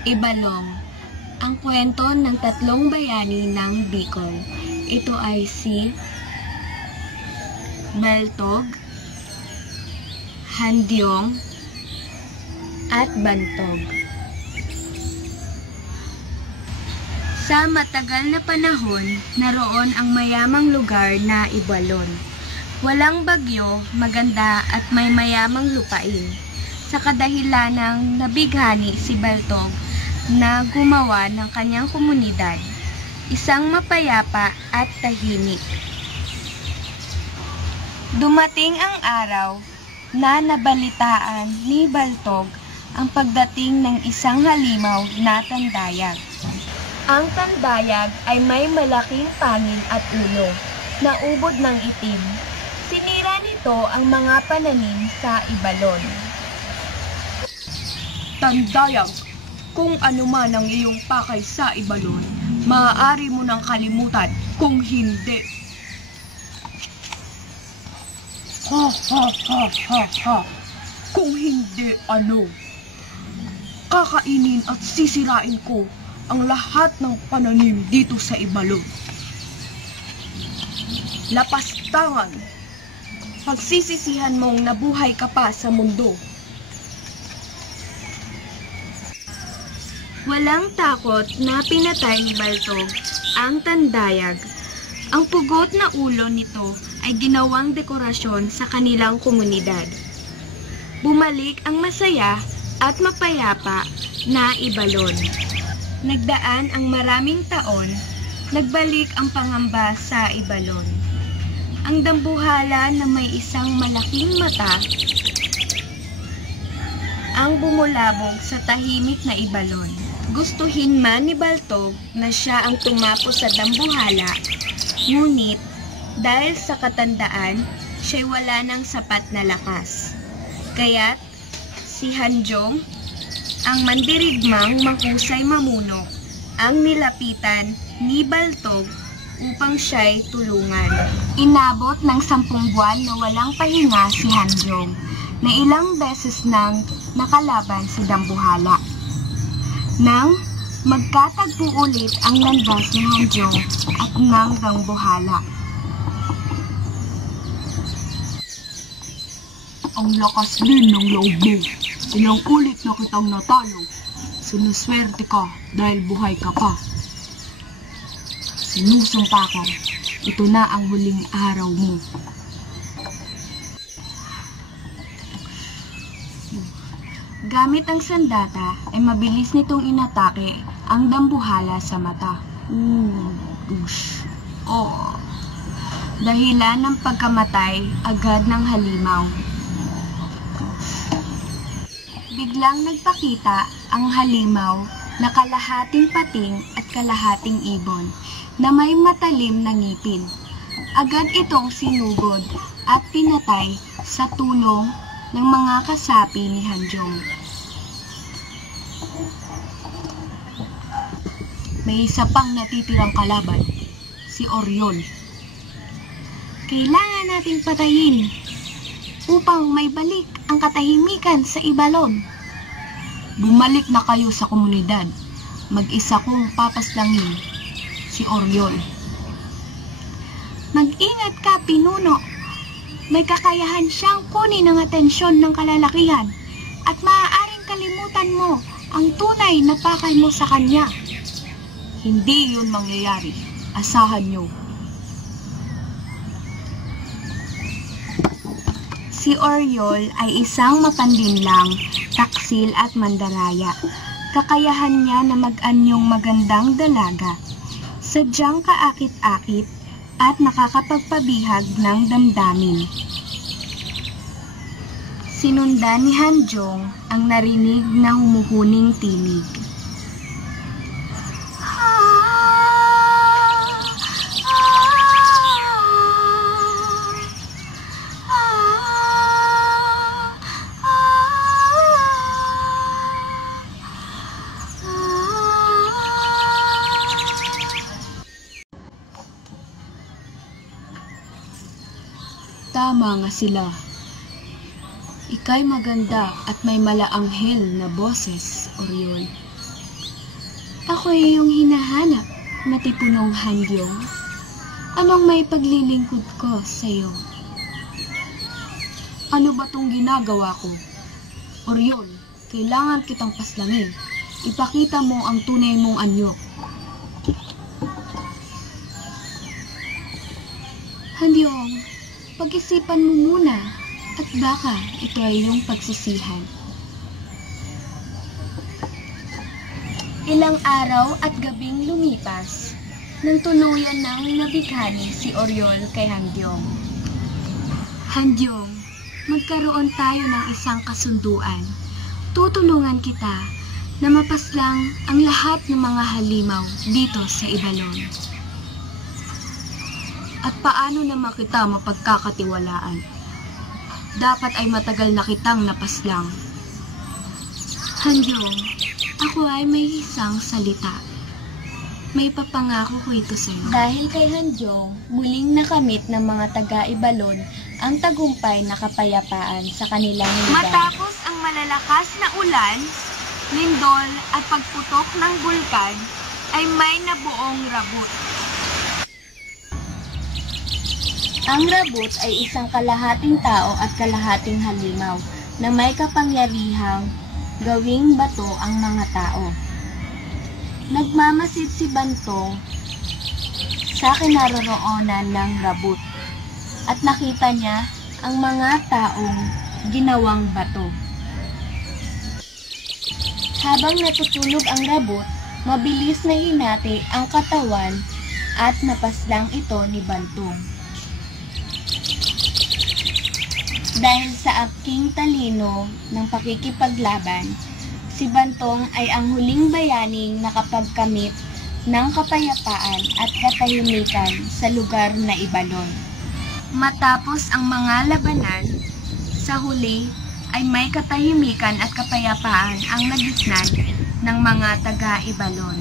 Ibalong, ang kwento ng tatlong bayani ng Bicol. Ito ay si Baltog, Handyong, at Bantog. Sa matagal na panahon, naroon ang mayamang lugar na Ibalon. Walang bagyo, maganda at may mayamang lupain. Sa kadahilanang nabighani si Baltog na gumawa ng kanyang komunidad, isang mapayapa at tahimik. Dumating ang araw na nabalitaan ni Baltog ang pagdating ng isang halimaw na tandayag. Ang tandayag ay may malaking pangil at ulo na ubod ng itim. Sinira nito ang mga pananim sa Ibalon. Tandayag, kung ano man ang iyong pakay sa Ibalon, maaari mo nang kalimutan kung hindi. Ha ha ha ha ha. Kung hindi ano? Kakainin at sisirain ko ang lahat ng pananim dito sa Ibalon. Lapastangan, pagsisisihan mong nabuhay ka pa sa mundo. Walang takot na pinatay ni Baltog ang tandayag. Ang pugot na ulo nito ay ginawang dekorasyon sa kanilang komunidad. Bumalik ang masaya at mapayapa na Ibalon. Nagdaan ang maraming taon, nagbalik ang pangamba sa Ibalon. Ang dambuhala na may isang malaking mata ang bumulabog sa tahimik na Ibalon. Gustuhin man ni Baltog na siya ang tumapo sa dambuhala, ngunit dahil sa katandaan, siya'y wala ng sapat na lakas. Kaya't si Handyong, ang mandirigmang mahusay mamuno, ang nilapitan ni Baltog upang siya'y tulungan. Inabot ng 10 buwan na walang pahinga si Handyong, na ilang beses nang nakalaban si dambuhala. Nang magkatagpo ulit ang landas ni Handyong at ng dambuhala. Ang lakas din ng loob mo. Ilang ulit na kitang natalo. Sinuswerte ka dahil buhay ka pa. Sinusumpakan, ito na ang huling araw mo. Gamit ang sandata ay mabilis nitong inatake ang dambuhala sa mata. Dahilan ng pagkamatay agad ng halimaw. Biglang nagpakita ang halimaw na kalahating pating at kalahating ibon na may matalim na ngipin. Agad itong sinugod at pinatay sa tulong ng mga kasapi ni Handyong. May isa pang natitirang kalaban, si Oriol. Kailangan nating patayin upang may balik ang katahimikan sa Ibalon. Bumalik na kayo sa komunidad. Mag-isa kong papaslangin, si Oriol. Mag-ingat ka, pinuno. May kakayahan siyang kunin ang atensyon ng kalalakihan at maaaring kalimutan mo ang tunay na pakay mo sa kanya. Hindi yun mangyayari. Asahan nyo. Si Oriol ay isang mapandinlang, taksil at mandaraya. Kakayahan niya na mag-anyong magandang dalaga. Sadyang kaakit-akit at nakakapagpabihag ng damdamin. Sinundan ni Handyong ang narinig na humuhuning tinig. Tama nga sila. Ika'y maganda at may malaanghel na boses, Oriol. Ako ay iyong hinahanap, matipunong Handyong. Anong may paglilingkod ko sa iyo? Ano ba tong ginagawa ko? Orion, kailangan kitang paslangin. Ipakita mo ang tunay mong anyo. Handyong, pag-isipan mo muna at baka ito ay iyong pagsisihan. Ilang araw at gabing lumipas nang tuluyan ng nabighani si Orion kay Handyong. Handyong, magkaroon tayo ng isang kasunduan. Tutulungan kita na mapaslang ang lahat ng mga halimaw dito sa Ibalon. At paano naman kita mapagkakatiwalaan? Dapat ay matagal na kitang napaslang. Handyong, ako ay may isang salita. May papangako ko ito sa iyo. Dahil kay Handyong, muling nakamit ng mga taga-Ibalon ang tagumpay na kapayapaan sa kanilang lugar. Matapos ang malalakas na ulan, lindol at pagputok ng bulkan, ay may nabuong rabot. Ang rabot ay isang kalahating tao at kalahating halimaw na may kapangyarihang gawing bato ang mga tao. Nagmamasid si Bantong sa kinaroroonan ng rabot at nakita niya ang mga taong ginawang bato. Habang natutulog ang rabot, mabilis na hinati ang katawan at napaslang ito ni Bantong. Dahil sa aking talino ng pakikipaglaban, si Bantong ay ang huling bayaning nakapagkamit ng kapayapaan at katahimikan sa lugar na Ibalon. Matapos ang mga labanan, sa huli ay may katahimikan at kapayapaan ang nagisnan ng mga taga-Ibalon.